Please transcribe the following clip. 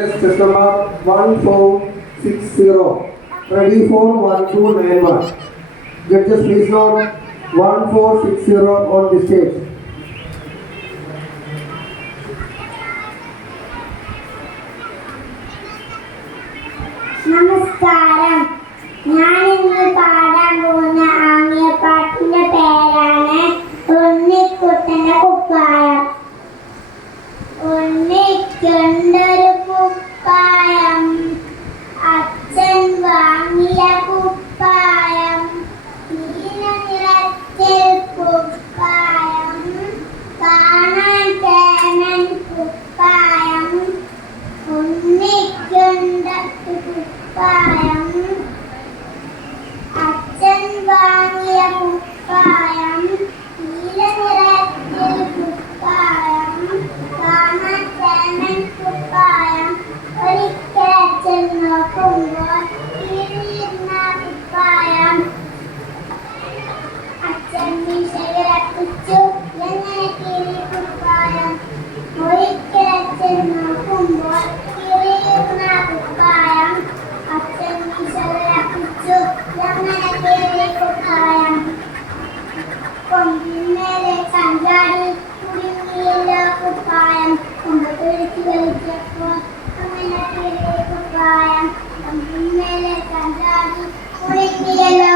Next test number 1460. Ready for 1291. Judges, please note 1460 on the stage. നമസ്കാരം. ഞാൻ ഇന്ന് പാടാൻ പോകുന്ന ആംഗ്യപ്പാട്ടിന്റെ പേരാണ് ഉണ്ണിക്കുട്ടന്റെ കുപ്പായം. ഉണ്ണിക്കൊണ്ടൊരു കുപ്പായം, അച്ഛൻ വാങ്ങിയ കുപ്പായം, നീല നിറത്തിൽ കുപ്പായം, കാണാൻ ചേനൻ കുപ്പായം, ഉണ്ണിക്കൊണ്ടൊരു കുപ്പായം, അച്ഛൻ വാങ്ങിയ കുപ്പായം, നീല നിറത്തിൽ കുപ്പായം, കാണാൻ ചേനൻ കുപ്പായം. ഒരിക്കൽ അച്ഛൻ നോക്കുമ്പോൾ കീറിയിരുന്ന കുപ്പായം. അച്ഛൻ വിഷയറപ്പിച്ചു, എങ്ങനെ കീറി കുപ്പായം. ഒരിക്കൽ അച്ഛൻ നോക്കുമ്പോൾ കീറിയിരുന്ന കുപ്പായം. അച്ഛൻ വിഷയറപ്പിച്ചു, എങ്ങനെ കീറി കുപ്പായം. കൊമ്പിന്മേലെ കഞ്ചാടി കുടുങ്ങിയല്ലോ കുപ്പായം. കൊമ്പ് പിടിച്ചു വലിച്ചപ്പോൾ അങ്ങനെ കീറി കുപ്പായം. കൊമ്പിന്മേലെ കഞ്ചാടി കുടുങ്ങിയല്ലോ